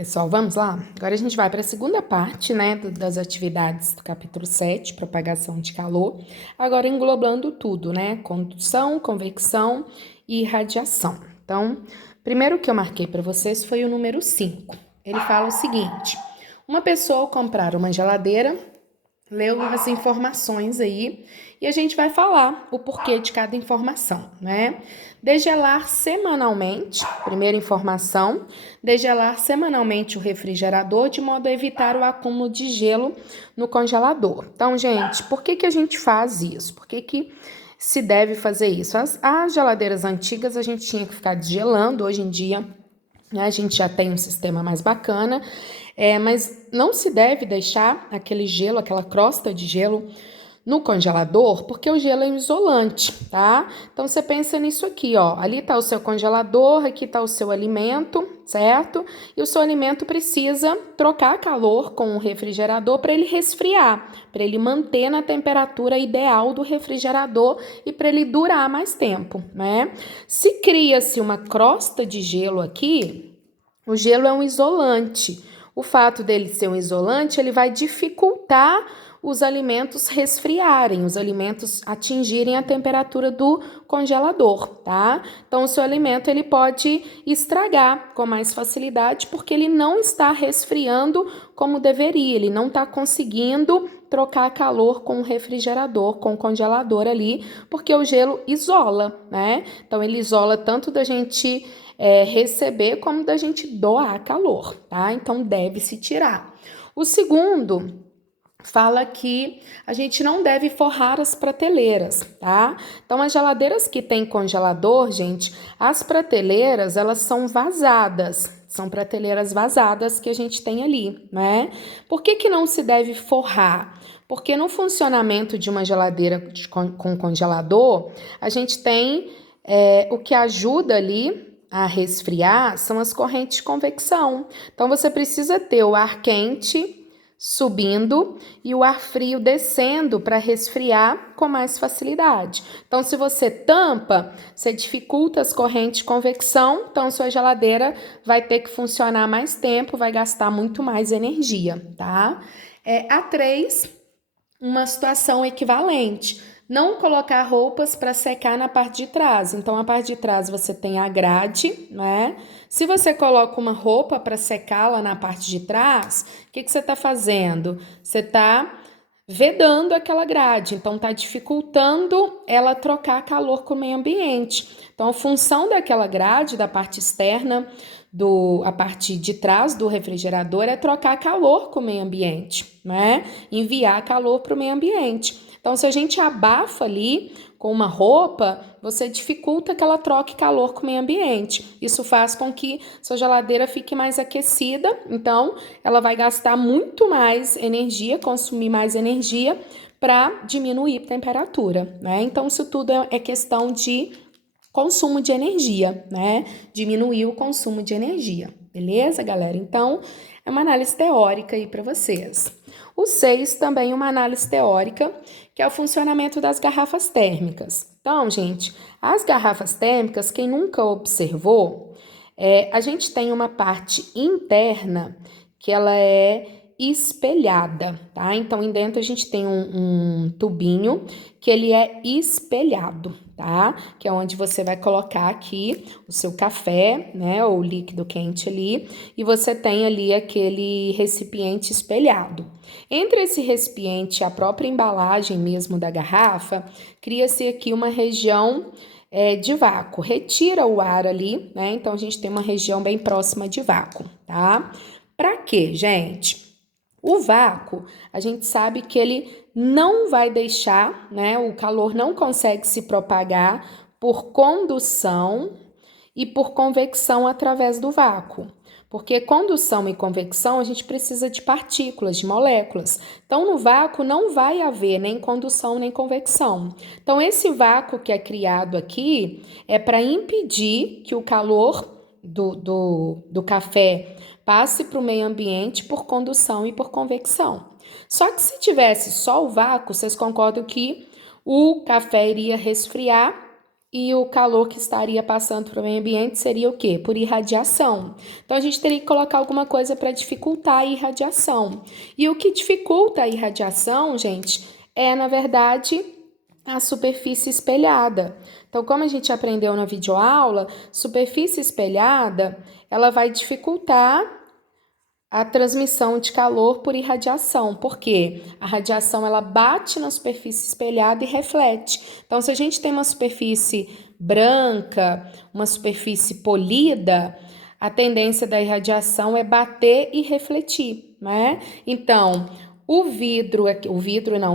Pessoal, vamos lá? Agora a gente vai para a segunda parte, né, das atividades do capítulo 7, propagação de calor, agora englobando tudo, né, condução, convecção e radiação. Então, primeiro que eu marquei para vocês foi o número 5. Ele fala o seguinte: uma pessoa ao comprar uma geladeira leu as informações aí e a gente vai falar o porquê de cada informação, né? Degelar semanalmente, primeira informação, degelar semanalmente o refrigerador de modo a evitar o acúmulo de gelo no congelador. Então, gente, por que a gente faz isso? Por que se deve fazer isso? As geladeiras antigas a gente tinha que ficar desgelando, hoje em dia a gente já tem um sistema mais bacana, mas não se deve deixar aquele gelo, aquela crosta de gelo no congelador, porque o gelo é um isolante, tá? Então você pensa nisso aqui, ó. Ali tá o seu congelador, aqui tá o seu alimento, certo? E o seu alimento precisa trocar calor com o refrigerador para ele resfriar, para ele manter na temperatura ideal do refrigerador e para ele durar mais tempo, né? Se cria-se uma crosta de gelo aqui, o gelo é um isolante. O fato dele ser um isolante, ele vai dificultar os alimentos resfriarem, os alimentos atingirem a temperatura do congelador, tá? Então, o seu alimento ele pode estragar com mais facilidade porque ele não está resfriando como deveria, ele não está conseguindo trocar calor com o refrigerador, com o congelador ali, porque o gelo isola, né? Então, ele isola tanto da gente receber como da gente doar calor, tá? Então, deve-se tirar. O segundo fala que a gente não deve forrar as prateleiras, tá? Então, as geladeiras que tem congelador, gente, as prateleiras, elas são vazadas. São prateleiras vazadas que a gente tem ali, né? Por que não se deve forrar? Porque no funcionamento de uma geladeira com congelador, a gente tem o que ajuda ali a resfriar são as correntes de convecção. Então, você precisa ter o ar quente subindo e o ar frio descendo para resfriar com mais facilidade. Então, se você tampa, você dificulta as correntes de convecção, então sua geladeira vai ter que funcionar mais tempo, vai gastar muito mais energia, tá? A 3, uma situação equivalente. Não colocar roupas para secar na parte de trás. Então, a parte de trás você tem a grade, né? Se você coloca uma roupa para secá-la na parte de trás, o que você está fazendo? Você está vedando aquela grade, então está dificultando ela trocar calor com o meio ambiente. Então, a função daquela grade, da parte externa, a parte de trás do refrigerador, é trocar calor com o meio ambiente, né? Enviar calor para o meio ambiente. Então, se a gente abafa ali com uma roupa, você dificulta que ela troque calor com o meio ambiente. Isso faz com que sua geladeira fique mais aquecida, então ela vai gastar muito mais energia, consumir mais energia para diminuir a temperatura, né? Então, isso tudo é questão de consumo de energia, né? Diminuir o consumo de energia, beleza, galera? Então, é uma análise teórica aí para vocês. O 6 também é uma análise teórica, que é o funcionamento das garrafas térmicas. Então, gente, as garrafas térmicas, quem nunca observou, a gente tem uma parte interna que ela é espelhada, tá? Então, em dentro a gente tem um tubinho que ele é espelhado, tá? Que é onde você vai colocar aqui o seu café, né? Ou líquido quente ali, e você tem ali aquele recipiente espelhado. Entre esse recipiente e a própria embalagem mesmo da garrafa, cria-se aqui uma região de vácuo. Retira o ar ali, né? Então, a gente tem uma região bem próxima de vácuo, tá? Para quê, gente? O vácuo, a gente sabe que ele não vai deixar, né? O calor não consegue se propagar por condução e por convecção através do vácuo. Porque condução e convecção a gente precisa de partículas, de moléculas. Então, no vácuo não vai haver nem condução nem convecção. Então, esse vácuo que é criado aqui é para impedir que o calor do café passe para o meio ambiente por condução e por convecção. Só que se tivesse só o vácuo, vocês concordam que o café iria resfriar e o calor que estaria passando para o meio ambiente seria o quê? Por irradiação. Então, a gente teria que colocar alguma coisa para dificultar a irradiação. E o que dificulta a irradiação, gente, é, na verdade, a superfície espelhada. Então, como a gente aprendeu na videoaula, superfície espelhada, ela vai dificultar a transmissão de calor por irradiação, porque a radiação ela bate na superfície espelhada e reflete. Então, se a gente tem uma superfície branca, uma superfície polida, a tendência da irradiação é bater e refletir, né? Então, o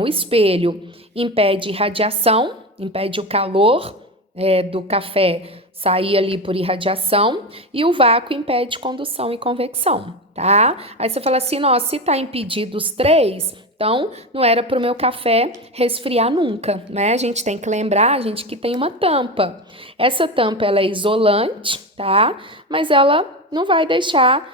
espelho impede radiação, impede o calor do café sair ali por irradiação, e o vácuo impede condução e convecção, tá? Aí você fala assim, nossa, se tá impedido os três, então não era para o meu café resfriar nunca, né? A gente tem que lembrar, gente, que tem uma tampa. Essa tampa, ela é isolante, tá? Mas ela não vai deixar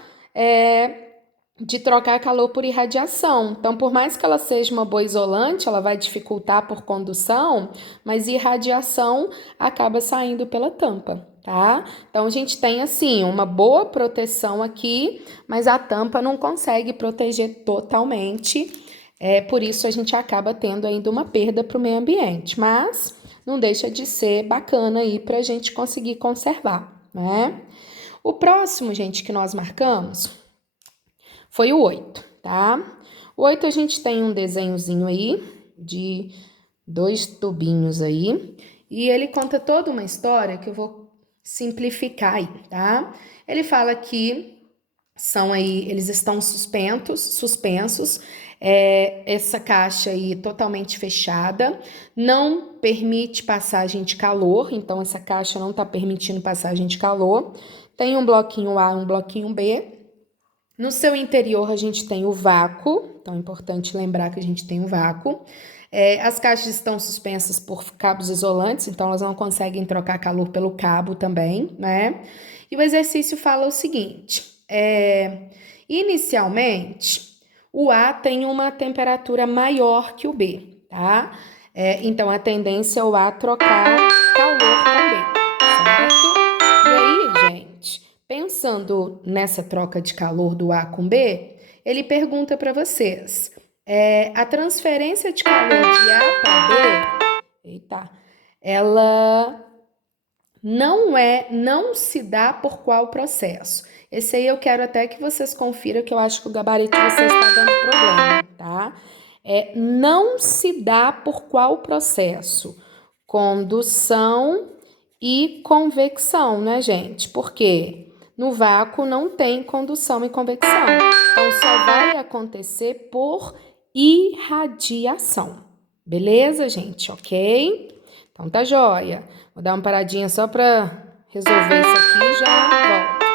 de trocar calor por irradiação. Então, por mais que ela seja uma boa isolante, ela vai dificultar por condução, mas irradiação acaba saindo pela tampa, tá? Então, a gente tem, assim, uma boa proteção aqui, mas a tampa não consegue proteger totalmente. Por isso, a gente acaba tendo ainda uma perda para o meio ambiente, mas não deixa de ser bacana aí para a gente conseguir conservar, né? O próximo, gente, que nós marcamos foi o 8, tá? O 8 a gente tem um desenhozinho aí de 2 tubinhos aí, e ele conta toda uma história que eu vou simplificar aí, tá? Ele fala que eles estão suspensos, essa caixa aí totalmente fechada, não permite passagem de calor, então essa caixa não tá permitindo passagem de calor. Tem um bloquinho A, um bloquinho B. No seu interior, a gente tem o vácuo, então é importante lembrar que a gente tem o vácuo. As caixas estão suspensas por cabos isolantes, então elas não conseguem trocar calor pelo cabo também, né? E o exercício fala o seguinte: inicialmente, o A tem uma temperatura maior que o B, tá? Então a tendência é o A trocar calor com B, certo? E aí, gente, pensando nessa troca de calor do A com B, ele pergunta para vocês: a transferência de calor de A para B, ela não se dá por qual processo? Esse aí eu quero até que vocês confiram, que eu acho que o gabarito de vocês está dando problema, tá? Não se dá por qual processo? Condução e convecção, né, gente? Porque no vácuo não tem condução e convecção. Então, só vai acontecer por irradiação. Beleza, gente? Ok? Então, tá joia. Vou dar uma paradinha só para resolver isso aqui e já volto.